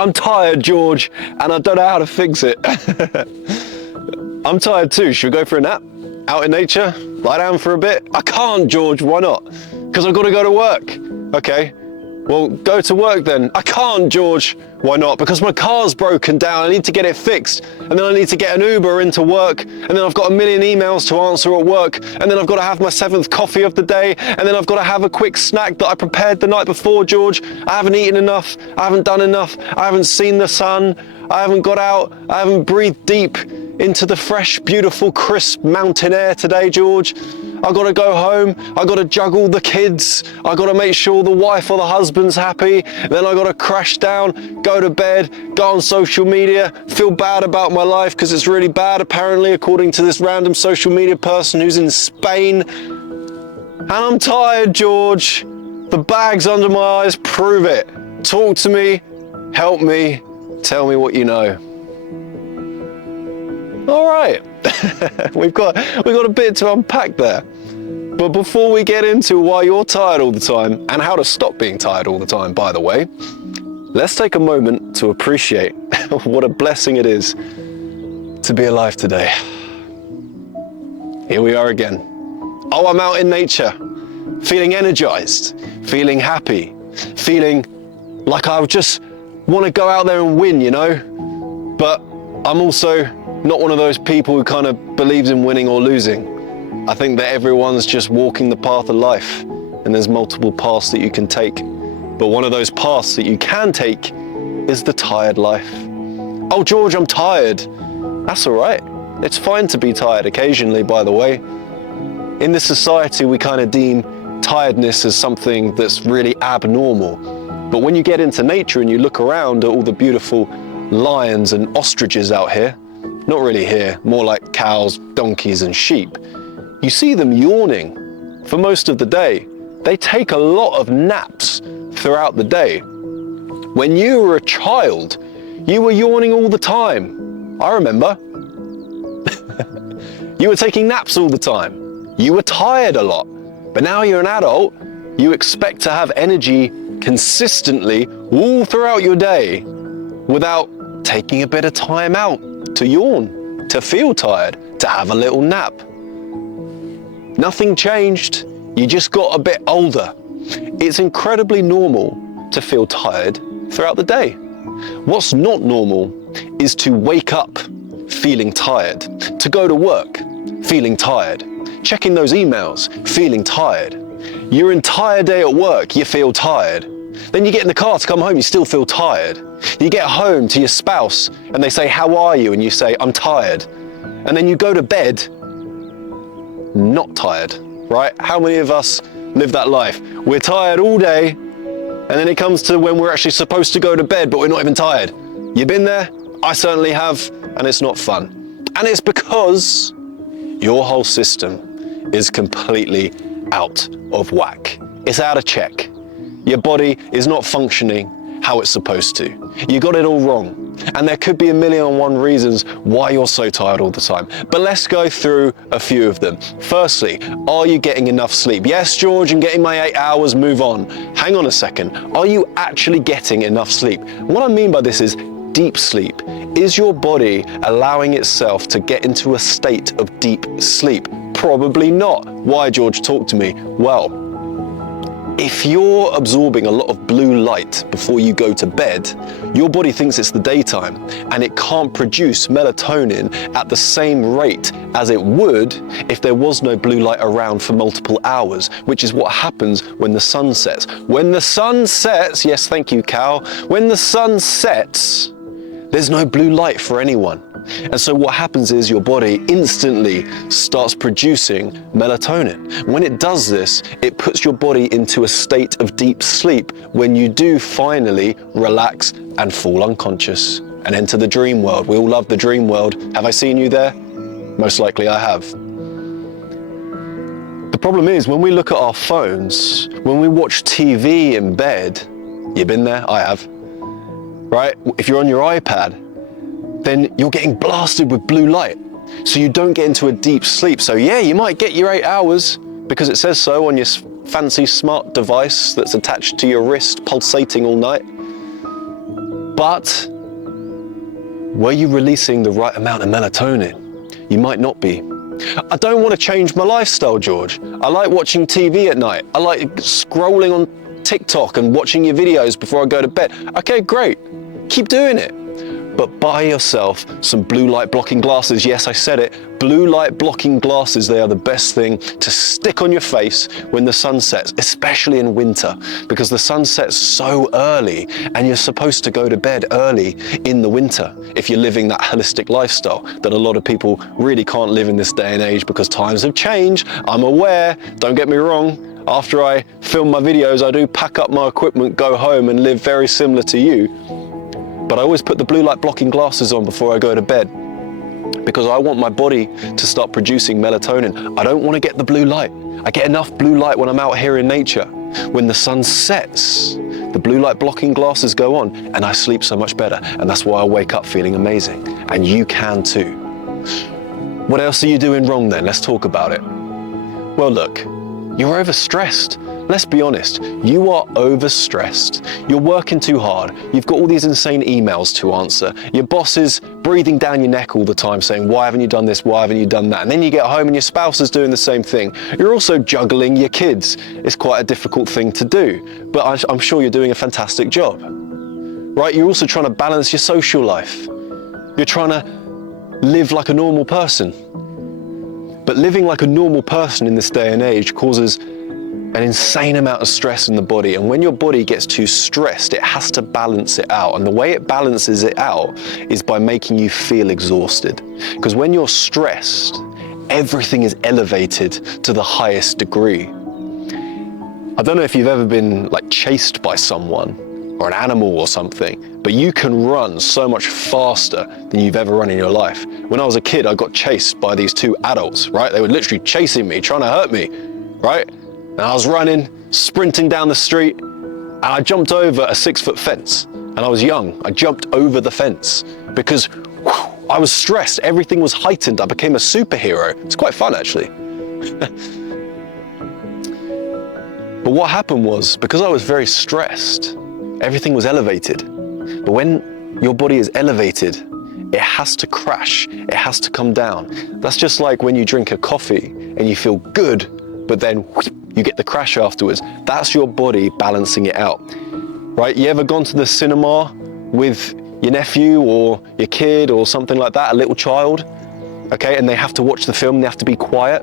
I'm tired, George, and I don't know how to fix it. I'm tired too. Should we go for a nap? Out in nature? Lie down for a bit? I can't, George. Why not? Because I've got to go to work. Okay. Well, go to work then. I can't, George. Why not? Because my car's broken down. I need to get it fixed. And then I need to get an Uber into work. And then I've got a million emails to answer at work. And then I've got to have my 7th coffee of the day. And then I've got to have a quick snack that I prepared the night before, George. I haven't eaten enough. I haven't done enough. I haven't seen the sun. I haven't got out. I haven't breathed deep into the fresh, beautiful, crisp mountain air today, George. I've got to go home, I've got to juggle the kids, I've got to make sure the wife or the husband's happy, then I've got to crash down, go to bed, go on social media, feel bad about my life because it's really bad apparently according to this random social media person who's in Spain. And I'm tired, George. The bags under my eyes prove it. Talk to me, help me, tell me what you know. All right, we've got a bit to unpack there. But before we get into why you're tired all the time and how to stop being tired all the time, by the way, let's take a moment to appreciate what a blessing it is to be alive today. Here we are again. Oh, I'm out in nature, feeling energized, feeling happy, feeling like I just want to go out there and win, you know? But I'm also not one of those people who kind of believes in winning or losing. I think that everyone's just walking the path of life and there's multiple paths that you can take. But one of those paths that you can take is the tired life. Oh, George, I'm tired. That's all right. It's fine to be tired occasionally, by the way. In this society, we kind of deem tiredness as something that's really abnormal. But when you get into nature and you look around at all the beautiful lions and ostriches out here, not really here, more like cows, donkeys and sheep, you see them yawning for most of the day. They take a lot of naps throughout the day. When you were a child, you were yawning all the time. I remember. You were taking naps all the time. You were tired a lot. But now you're an adult, you expect to have energy consistently all throughout your day without taking a bit of time out to yawn, to feel tired, to have a little nap. Nothing changed, you just got a bit older. It's incredibly normal to feel tired throughout the day. What's not normal is to wake up feeling tired, to go to work feeling tired, checking those emails feeling tired. Your entire day at work, you feel tired. Then you get in the car to come home, you still feel tired. You get home to your spouse and they say, "How are you?" And you say, "I'm tired." And then you go to bed not tired, right? How many of us live that life? We're tired all day and then it comes to when we're actually supposed to go to bed, but we're not even tired. You been there? I certainly have, and it's not fun. And it's because your whole system is completely out of whack. It's out of check. Your body is not functioning how it's supposed to. You got it all wrong. And there could be a million and one reasons why you're so tired all the time. But let's go through a few of them. Firstly, are you getting enough sleep? Yes, George, I'm getting my 8 hours, move on. Hang on a second. Are you actually getting enough sleep? What I mean by this is deep sleep. Is your body allowing itself to get into a state of deep sleep? Probably not. Why, George? Talk to me. Well, if you're absorbing a lot of blue light before you go to bed, your body thinks it's the daytime and it can't produce melatonin at the same rate as it would if there was no blue light around for multiple hours, which is what happens when the sun sets. When the sun sets, yes, thank you, cow. When the sun sets, there's no blue light for anyone. And so what happens is your body instantly starts producing melatonin. When it does this, it puts your body into a state of deep sleep when you do finally relax and fall unconscious and enter the dream world. We all love the dream world. Have I seen you there? Most likely I have. The problem is when we look at our phones, when we watch TV in bed, you've been there? I have. Right? If you're on your iPad, then you're getting blasted with blue light. So you don't get into a deep sleep. So yeah, you might get your 8 hours because it says so on your fancy smart device that's attached to your wrist, pulsating all night. But were you releasing the right amount of melatonin? You might not be. I don't want to change my lifestyle, George. I like watching TV at night. I like scrolling on TikTok and watching your videos before I go to bed. Okay, great. Keep doing it. But buy yourself some blue light blocking glasses. Yes, I said it. Blue light blocking glasses, they are the best thing to stick on your face when the sun sets, especially in winter, because the sun sets so early and you're supposed to go to bed early in the winter if you're living that holistic lifestyle that a lot of people really can't live in this day and age because times have changed. I'm aware, don't get me wrong. After I film my videos, I do pack up my equipment, go home and live very similar to you. But I always put the blue light blocking glasses on before I go to bed because I want my body to start producing melatonin. I don't want to get the blue light. I get enough blue light when I'm out here in nature. When the sun sets, the blue light blocking glasses go on and I sleep so much better. And that's why I wake up feeling amazing. And you can too. What else are you doing wrong then? Let's talk about it. Well, look, you're overstressed. Let's be honest, you are overstressed. You're working too hard. You've got all these insane emails to answer. Your boss is breathing down your neck all the time saying, why haven't you done this? Why haven't you done that? And then you get home and your spouse is doing the same thing. You're also juggling your kids. It's quite a difficult thing to do, but I'm sure you're doing a fantastic job, right? You're also trying to balance your social life. You're trying to live like a normal person. But living like a normal person in this day and age causes an insane amount of stress in the body. And when your body gets too stressed, it has to balance it out. And the way it balances it out is by making you feel exhausted. Because when you're stressed, everything is elevated to the highest degree. I don't know if you've ever been like chased by someone or an animal or something, but you can run so much faster than you've ever run in your life. When I was a kid, I got chased by these two adults, right? They were literally chasing me, trying to hurt me, right? And I was running, sprinting down the street, and I jumped over a 6-foot fence. And I was young. I jumped over the fence because I was stressed. Everything was heightened. I became a superhero. It's quite fun, actually. But what happened was, because I was very stressed, everything was elevated. But when your body is elevated, it has to crash. It has to come down. That's just like when you drink a coffee and you feel good, but then you get the crash afterwards. That's your body balancing it out, right? You ever gone to the cinema with your nephew or your kid or something like that, a little child, okay, and they have to watch the film, they have to be quiet?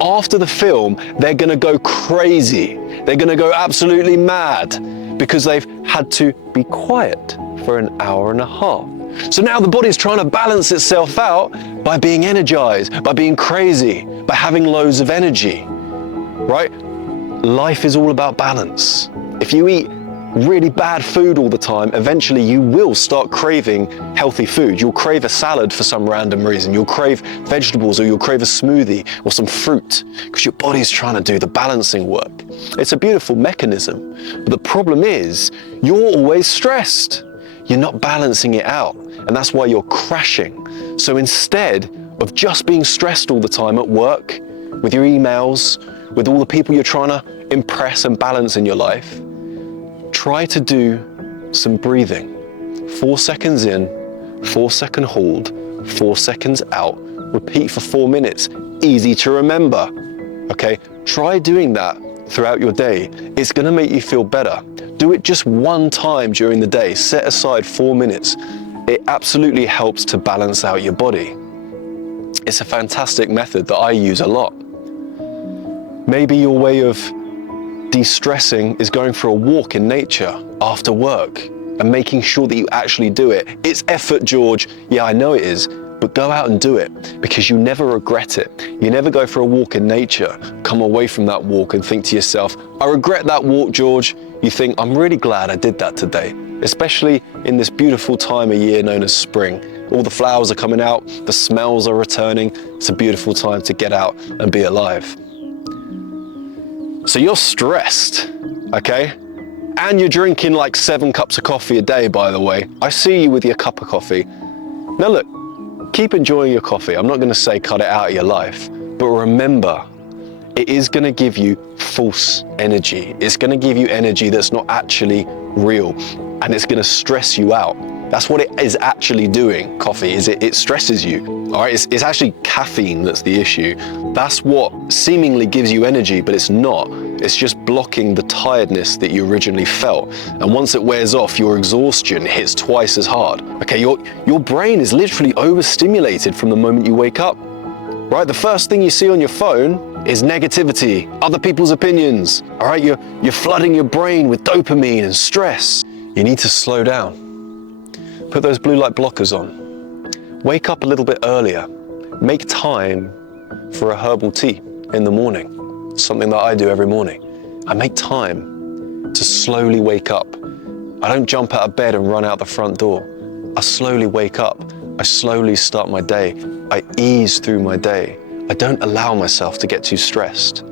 After the film, they're gonna go crazy. They're gonna go absolutely mad because they've had to be quiet for an hour and a half. So now the body's trying to balance itself out by being energized, by being crazy, by having loads of energy. Right? Life is all about balance. If you eat really bad food all the time, eventually you will start craving healthy food. You'll crave a salad for some random reason. You'll crave vegetables, or you'll crave a smoothie or some fruit because your body's trying to do the balancing work. It's a beautiful mechanism. But the problem is you're always stressed. You're not balancing it out. And that's why you're crashing. So instead of just being stressed all the time at work, with your emails, with all the people you're trying to impress and balance in your life, try to do some breathing. 4 seconds in, 4-second hold, 4 seconds out. Repeat for 4 minutes. Easy to remember. Okay? Try doing that throughout your day. It's going to make you feel better. Do it just one time during the day. Set aside 4 minutes. It absolutely helps to balance out your body. It's a fantastic method that I use a lot. Maybe your way of de-stressing is going for a walk in nature after work and making sure that you actually do it. It's effort, George. Yeah, I know it is, but go out and do it because you never regret it. You never go for a walk in nature, come away from that walk and think to yourself, I regret that walk, George. You think, I'm really glad I did that today, especially in this beautiful time of year known as spring. All the flowers are coming out, the smells are returning. It's a beautiful time to get out and be alive. So you're stressed, okay? And you're drinking like 7 cups of coffee a day, by the way. I see you with your cup of coffee. Now look, keep enjoying your coffee. I'm not gonna say cut it out of your life, but remember, it is gonna give you false energy. It's gonna give you energy that's not actually real. and it's gonna stress you out. That's what it is actually doing, coffee, is it stresses you, all right? It's actually caffeine that's the issue. That's what seemingly gives you energy, but it's not. It's just blocking the tiredness that you originally felt. And once it wears off, your exhaustion hits twice as hard. Okay, your brain is literally overstimulated from the moment you wake up, right? The first thing you see on your phone is negativity, other people's opinions, all right? You're flooding your brain with dopamine and stress. You need to slow down. Put those blue light blockers on. Wake up a little bit earlier. Make time for a herbal tea in the morning. Something that I do every morning. I make time to slowly wake up. I don't jump out of bed and run out the front door. I slowly wake up. I slowly start my day. I ease through my day. I don't allow myself to get too stressed.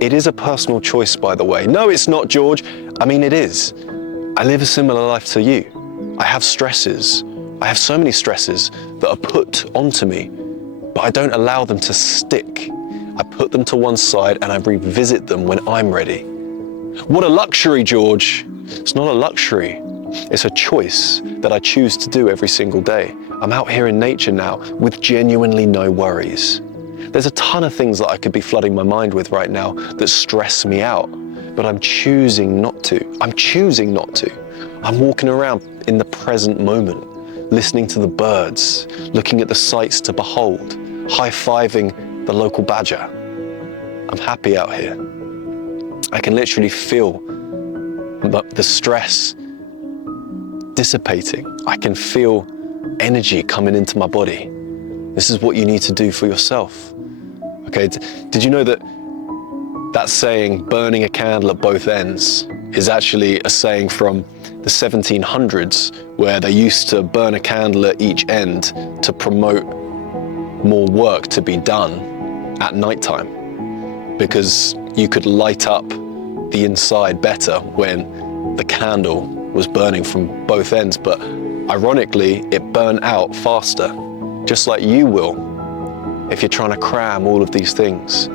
It is a personal choice, by the way. No, it's not, George. I mean, it is. I live a similar life to you. I have stresses. I have so many stresses that are put onto me, but I don't allow them to stick. I put them to one side and I revisit them when I'm ready. What a luxury, George. It's not a luxury. It's a choice that I choose to do every single day. I'm out here in nature now with genuinely no worries. There's a ton of things that I could be flooding my mind with right now that stress me out, but I'm choosing not to. I'm choosing not to. I'm walking around in the present moment, listening to the birds, looking at the sights to behold, high-fiving the local badger. I'm happy out here. I can literally feel the stress dissipating. I can feel energy coming into my body. This is what you need to do for yourself. Okay, did you know that saying, burning a candle at both ends, is actually a saying from the 1700s, where they used to burn a candle at each end to promote more work to be done at nighttime, because you could light up the inside better when the candle was burning from both ends. But ironically, it burned out faster, just like you will if you're trying to cram all of these things.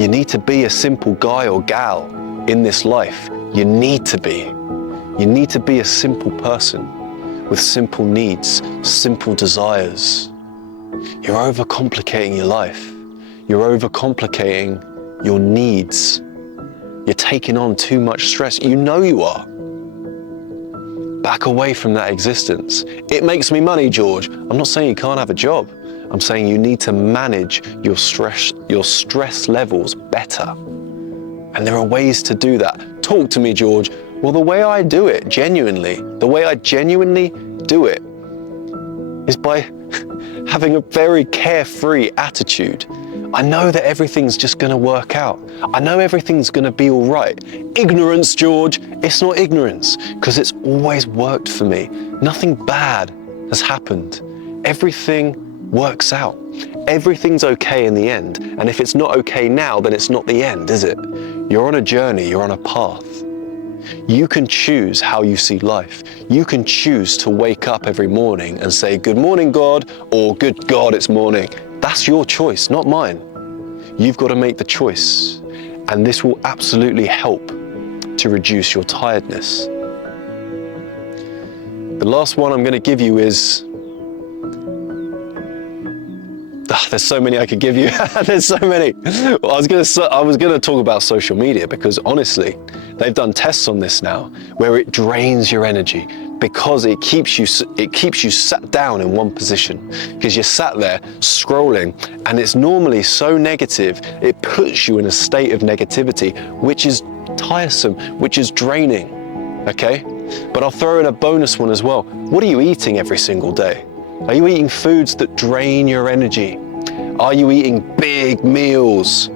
You need to be a simple guy or gal in this life. You need to be. You need to be a simple person with simple needs, simple desires. You're overcomplicating your life. You're overcomplicating your needs. You're taking on too much stress. You know you are. Back away from that existence. It makes me money, George. I'm not saying you can't have a job. I'm saying you need to manage your stress levels better. And there are ways to do that. Talk to me, George. Well, the way I do it, the way I genuinely do it is by having a very carefree attitude. I know that everything's just gonna work out. I know everything's gonna be all right. Ignorance, George, it's not ignorance, because it's always worked for me. Nothing bad has happened. Everything works out. Everything's okay in the end. And if it's not okay now, then it's not the end, is it? You're on a journey, you're on a path. You can choose how you see life. You can choose to wake up every morning and say, good morning, God, or good God, it's morning. That's your choice, not mine. You've got to make the choice. And this will absolutely help to reduce your tiredness. The last one I'm going to give you is, there's so many I could give you. There's so many. Well, I was going to talk about social media, because honestly, they've done tests on this now where it drains your energy, because it keeps you sat down in one position, because you're sat there scrolling, and it's normally so negative, it puts you in a state of negativity, which is tiresome, which is draining. Okay? But I'll throw in a bonus one as well. What are you eating every single day? Are you eating foods that drain your energy? Are you eating big meals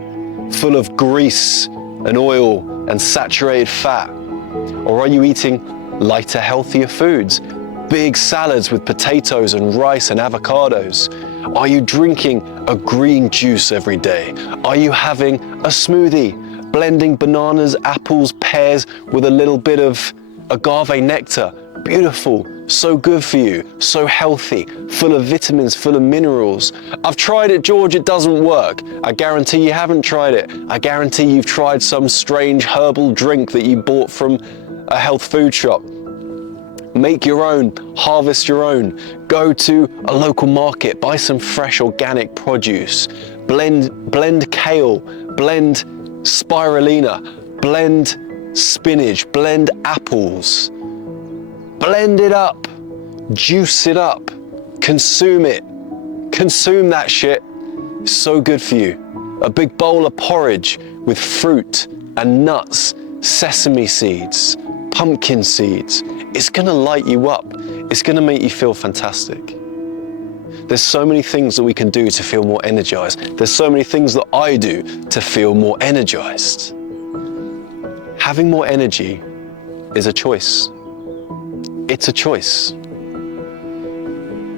full of grease and oil and saturated fat? Or are you eating lighter, healthier foods? Big salads with potatoes and rice and avocados? Are you drinking a green juice every day? Are you having a smoothie, blending bananas, apples, pears with a little bit of agave nectar? Beautiful, so good for you, so healthy, full of vitamins, full of minerals. I've tried it, George, it doesn't work. I guarantee you haven't tried it. I guarantee you've tried some strange herbal drink that you bought from a health food shop. Make your own, harvest your own. Go to a local market, buy some fresh organic produce. Blend kale, blend spirulina, blend spinach, blend apples. Blend it up, juice it up, consume it. Consume that shit. It's so good for you. A big bowl of porridge with fruit and nuts, sesame seeds, pumpkin seeds. It's gonna light you up. It's gonna make you feel fantastic. There's so many things that we can do to feel more energized. There's so many things that I do to feel more energized. Having more energy is a choice. It's a choice.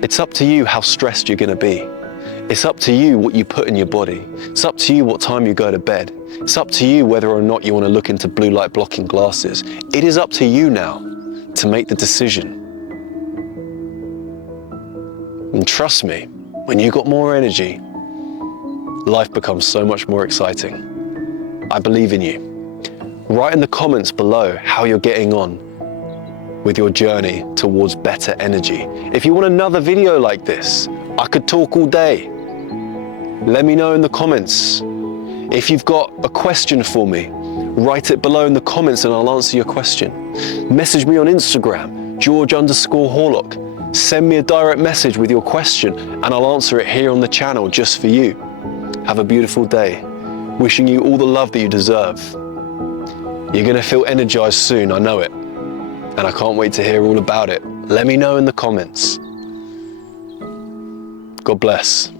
It's up to you how stressed you're gonna be. It's up to you what you put in your body. It's up to you what time you go to bed. It's up to you whether or not you want to look into blue light blocking glasses. It is up to you now to make the decision. And trust me, when you got more energy, life becomes so much more exciting. I believe in you. Write in the comments below how you're getting on with your journey towards better energy. If you want another video like this, I could talk all day. Let me know in the comments. If you've got a question for me, write it below in the comments and I'll answer your question. Message me on Instagram, George_Horlock. Send me a direct message with your question and I'll answer it here on the channel just for you. Have a beautiful day. Wishing you all the love that you deserve. You're gonna feel energized soon, I know it. And I can't wait to hear all about it. Let me know in the comments. God bless.